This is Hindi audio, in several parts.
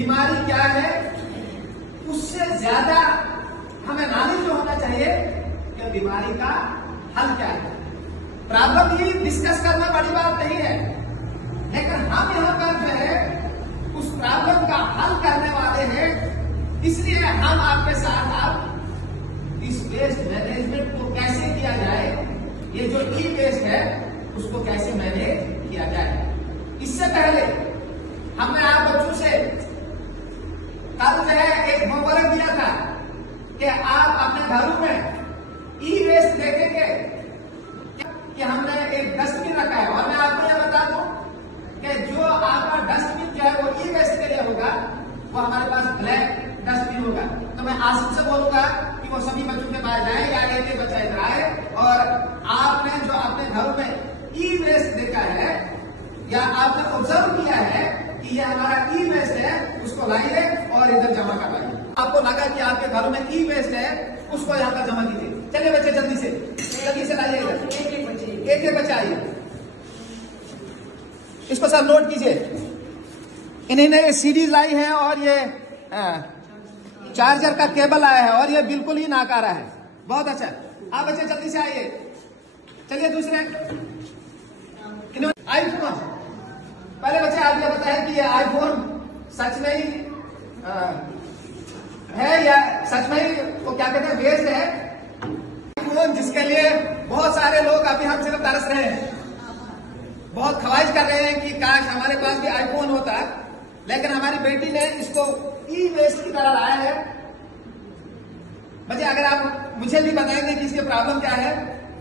बीमारी क्या है उससे ज्यादा हमें नॉलेज जो होना चाहिए कि बीमारी का हल क्या है। प्रॉब्लम ही डिस्कस करना बड़ी बात नहीं है, लेकिन हम यहाँ पर जो है उस प्रॉब्लम का हल करने वाले हैं। इसलिए हम आपके साथ आप इस वेस्ट मैनेजमेंट को कैसे किया जाए, ये जो ई वेस्ट है उसको कैसे मैनेज किया जाए। इससे पहले हमने आप बच्चों से कल जो है एक होमवर्क दिया था कि आप अपने घरों में ई वेस्ट देखेंगे कि हमने एक डस्टबिन रखा है। और मैं आपको यह बता दूं कि जो आपका डस्टबिन जो है वो ई वेस्ट के लिए होगा, वो हमारे पास ब्लैक डस्टबिन होगा। तो मैं आसिफ से बोलूंगा कि वो सभी बच्चों के पास जाए या एक बच्चा इधर आए और आपने जो अपने घरों में ई वेस्ट देखा है या आपने ऑब्जर्व किया है कि ये हमारा ई वेस्ट है, उसको लाइए और इधर जमा करवाइए। आपको लगा कि आपके घरों में ई वेस्ट है, उसको यहाँ पर जमा कीजिए। चलिए बच्चे जल्दी से लाइए इधर, एक बच्चा आइए, इसको सब नोट कीजिए। इन्होंने सीडीज लाई है और ये चार्जर का केबल आया है और ये बिल्कुल ही नाकारा है। बहुत अच्छा, आप बच्चे जल्दी से आइए। चलिए दूसरे आईफोन, पहले बच्चे आप ये बताएं कि ये आईफोन सच में ही है या सच में ही वो क्या कहते हैं वेस्ट है। आईफोन जिसके लिए बहुत सारे लोग अभी हम सिर्फ तरस रहे हैं, बहुत ख्वाहिश कर रहे हैं कि काश हमारे पास भी आईफोन होता, लेकिन हमारी बेटी ने इसको ई वेस्ट की तरह लाया है। बच्चे अगर आप मुझे भी बताएंगे कि इसकी प्रॉब्लम क्या है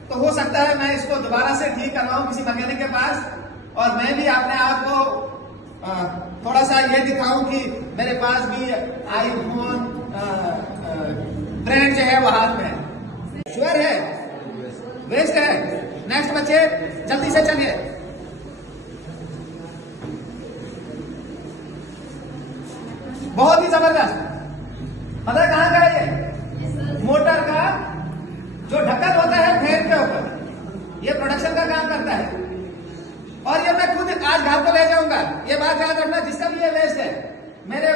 तो हो सकता है मैं इसको दोबारा से ठीक करवाऊं किसी मैकेनिक के पास, और मैं भी अपने आप को थोड़ा सा ये दिखाऊं कि मेरे पास भी आईफोन ब्रांड जो है वो हाथ में है। श्योर है वेस्ट है। नेक्स्ट बच्चे जल्दी से चलिए। बहुत ही जबरदस्त, पता है कहां का है ये? मोटर का जो ढक्कन होता है फैन के ऊपर, ये प्रोडक्शन का काम करता है। और ये मैं खुद आज घर को ले जाऊंगा। ये बात याद रखना, जिसका भी ये वेस्ट है, मेरे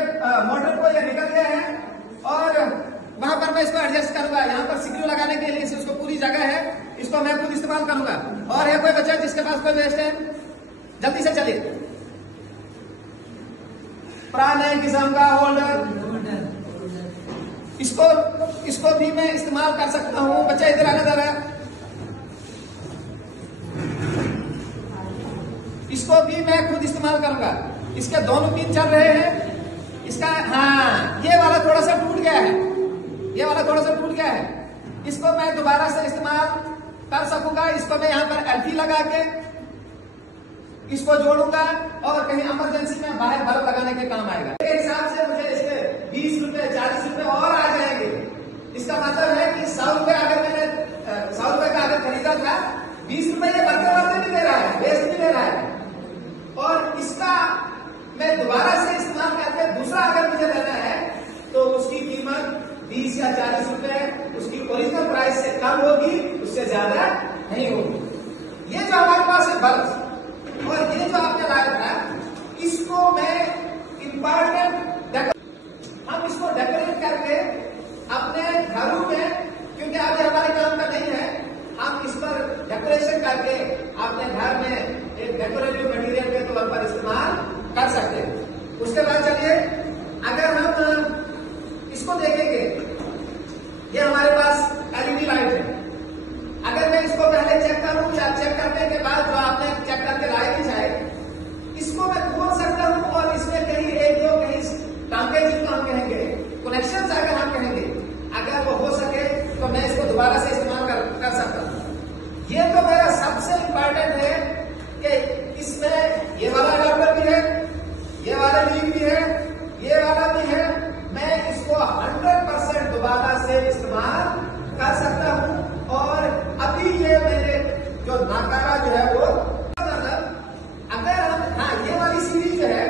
मोटर को ये निकल गया है और वहां पर मैं इसको एडजस्ट करूंगा। यहाँ पर सिक्रू लगाने के लिए इसको पूरी जगह है, इसको मैं खुद इस्तेमाल करूंगा। और है कोई बच्चा जिसके पास कोई वेस्ट है? जल्दी से चलिए। पुराने किस्म का होल्डर, इसको भी मैं इस्तेमाल कर सकता हूं। बच्चा इधर आना जरा, इसको भी मैं खुद इस्तेमाल करूंगा। इसके दोनों पिन चल रहे हैं। इसका हाँ, ये वाला थोड़ा सा टूट गया है, ये वाला थोड़ा सा टूट गया है। इसको मैं दोबारा से इस्तेमाल कर सकूंगा। इसको मैं यहाँ पर एलटी लगा के इसको जोड़ूंगा और कहीं इमरजेंसी में बाहर बल्ब लगाने के काम आएगा। मेरे हिसाब से मुझे इसके 20 रुपए 40 रुपए और आ जाएंगे। इसका मतलब है कि 100 रुपए अगर मैंने 100 रुपए का अगर खरीदा था, 20 रुपए ये बढ़ते नहीं दे रहा है, वेस्ट नहीं दे रहा है। और इसका मैं दोबारा से इस्तेमाल करके दूसरा अगर मुझे लेना है तो उसकी कीमत 20 या 40 रुपए उसकी ओरिजिनल प्राइस से कम होगी, उससे ज्यादा नहीं होगी। ये जो हमारे पास है बल्ब और ये जो आपने लाया था, इसको मैं इम्पोर्टेंट हम इसको डेकोरेट करके अपने घरों में, क्योंकि अभी हमारे काम का नहीं है, हम इस पर डेकोरेशन करके अपने घर में एक डेकोरेटिव मटेरियल के तौर पर इस्तेमाल कर सकते हैं। उसके बाद चलिए, अगर हम इसको देखेंगे, ये हमारे पास एलईडी लाइट है। अगर मैं इसको पहले चेक करूं या चेक करने के बाद जो आपने चेक करके लाए की जाए, इसको मैं खोल सकता हूं और इसमें कहीं एक दो कहीं टांके जिनको हम कहेंगे कनेक्शन अगर हम कहेंगे, अगर वो हो सके तो मैं इसको दोबारा से इस्तेमाल कर सकता हूं। ये तो मेरा सबसे इम्पोर्टेंट है कि इसमें ये वाला अडाप्टर भी है, ये वाला लीड भी है, ये वाला भी है। मैं इसको 100% दोबारा से इस्तेमाल कर सकता हूं। और अभी ये मेरे जो नाकारा जो है वो अगर हम ये वाली सीरीज है,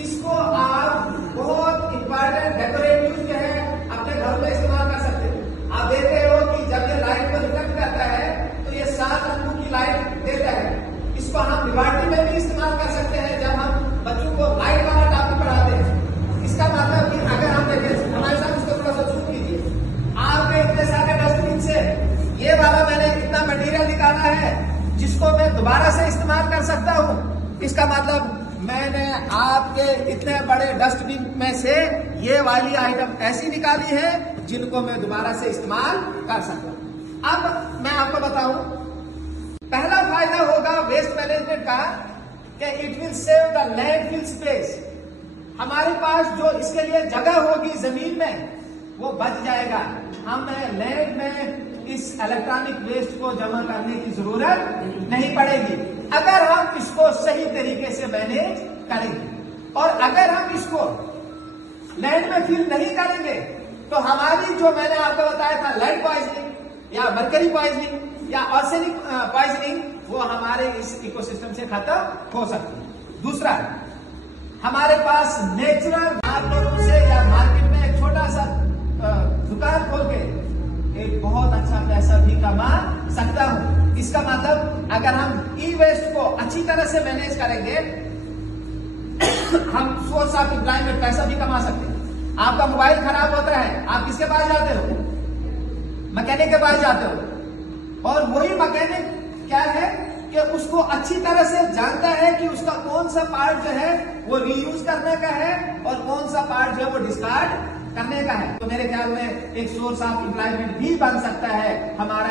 इसको आप बहुत इंपॉर्टेंट डेकोरेटिव जो है अपने घर में इस्तेमाल कर सकते हैं। आप देख रहे हो कि जब ये लाइट को रिफ्लेक्ट करता है तो ये 7 रंगों की लाइट देता है। इसको हम लिबर्टी में भी इस्तेमाल कर सकते हैं जब हम बच्चों को लाइट वाला टॉपिक पढ़ाते हैं। इसका मतलब मैंने आपके इतने बड़े डस्टबिन में से ये वाली आइटम ऐसी निकाली है जिनको मैं दोबारा से इस्तेमाल कर सकता हूं। अब मैं आपको बताऊं, पहला फायदा होगा वेस्ट मैनेजमेंट का कि it will save the landfill space. हमारे पास जो इसके लिए जगह होगी जमीन में वो बच जाएगा। हमें लैंड में इस इलेक्ट्रॉनिक वेस्ट को जमा करने की जरूरत नहीं पड़ेगी अगर हम इसको सही तरीके से मैनेज करेंगे। और अगर हम इसको लैंड में फिल नहीं करेंगे तो हमारी जो मैंने आपको बताया था लेड पॉइजनिंग या मरकरी पॉइजनिंग या आर्सेनिक पॉइजनिंग वो हमारे इस इकोसिस्टम से खत्म हो सकती है। दूसरा, हमारे पास नेचुरल मार्केट से या मार्केट में एक छोटा सा दुकान खोल के एक बहुत अच्छा पैसा भी कमा सकता हूं। इसका मतलब अगर हम ई वेस्ट को अच्छी तरह से मैनेज करेंगे हम सोर्स ऑफ एम्प्लॉयमेंट पैसा भी कमा सकते हैं। आपका मोबाइल खराब होता है, आप किसके पास जाते हो? मैकेनिक के पास जाते हो। और वही मैकेनिक क्या है कि उसको अच्छी तरह से जानता है कि उसका कौन सा पार्ट जो है वो रीयूज करने का है और कौन सा पार्ट जो है वो डिस्कार्ड करने का है। तो मेरे ख्याल में एक सोर्स ऑफ एम्प्लॉयमेंट भी बन सकता है हमारा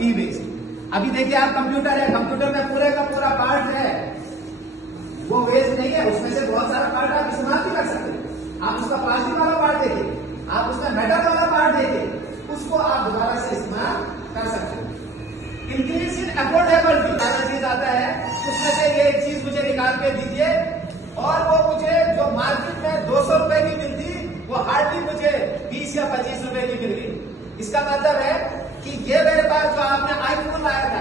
ई वेस्ट। अभी देखिए आप कंप्यूटर है, कंप्यूटर में पूरे का पूरा पार्ट है वो वेस्ट नहीं है, उसमें से बहुत सारा पार्ट आप इस्तेमाल भी कर सकते हैं। आप उसका प्लास्टिक वाला पार्ट देखिए, आप उसका मेटल वाला पार्ट देखिए, उसको आप दोबारा से इस्तेमाल कर सकते हैं। इंक्रीज इन अफोर्डेबिलिटी चीज आता है, उसमें से ये एक चीज मुझे निकाल के दीजिए और वो मुझे जो मार्केट में 200 रुपए की मिलती वो हार्डली मुझे 20 या 25 रुपए की मिल गई। इसका मतलब है कि ये मेरे पास जो आपने आईफोन लाया था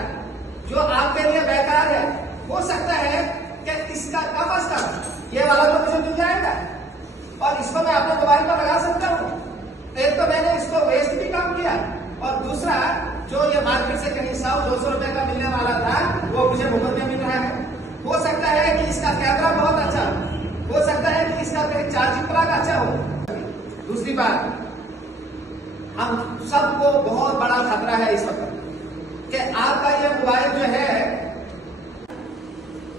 जो आपके लिए बेकार है, हो सकता है कि इसका कम से कम ये वाला तो मुझे मिल जाएगा और इसको मैं अपने मोबाइल पर लगा सकता हूँ। एक तो मैंने इसको वेस्ट भी कम किया और दूसरा जो ये मार्केट से कहीं 100-200 रुपए का मिलने वाला था वो मुझे मुफ्त में मिल रहा है। हो सकता है कि इसका कैमरा बहुत अच्छा हो सकता है कि इसका कहीं चार्जिंग प्लग अच्छा हो। दूसरी बात, हम सबको बहुत बड़ा खतरा है इस वक्त कि आपका ये मोबाइल जो है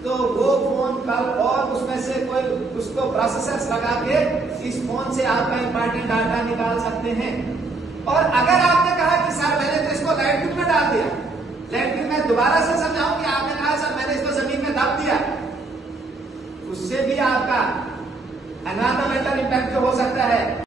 तो वो फोन कल और उसमें से कोई उसको प्रोसेसर्स लगा के इस फोन से आपका इंपॉर्टेंट डाटा निकाल सकते हैं। और अगर आपने कहा कि सर मैंने तो इसको लैंडफिल में डाल दिया, लैंडफिल में दोबारा से समझाऊं कि आपने कहा सर मैंने इसको जमीन में दब दिया, उससे भी आपका एनवायरमेंटल इंपैक्ट जो हो सकता है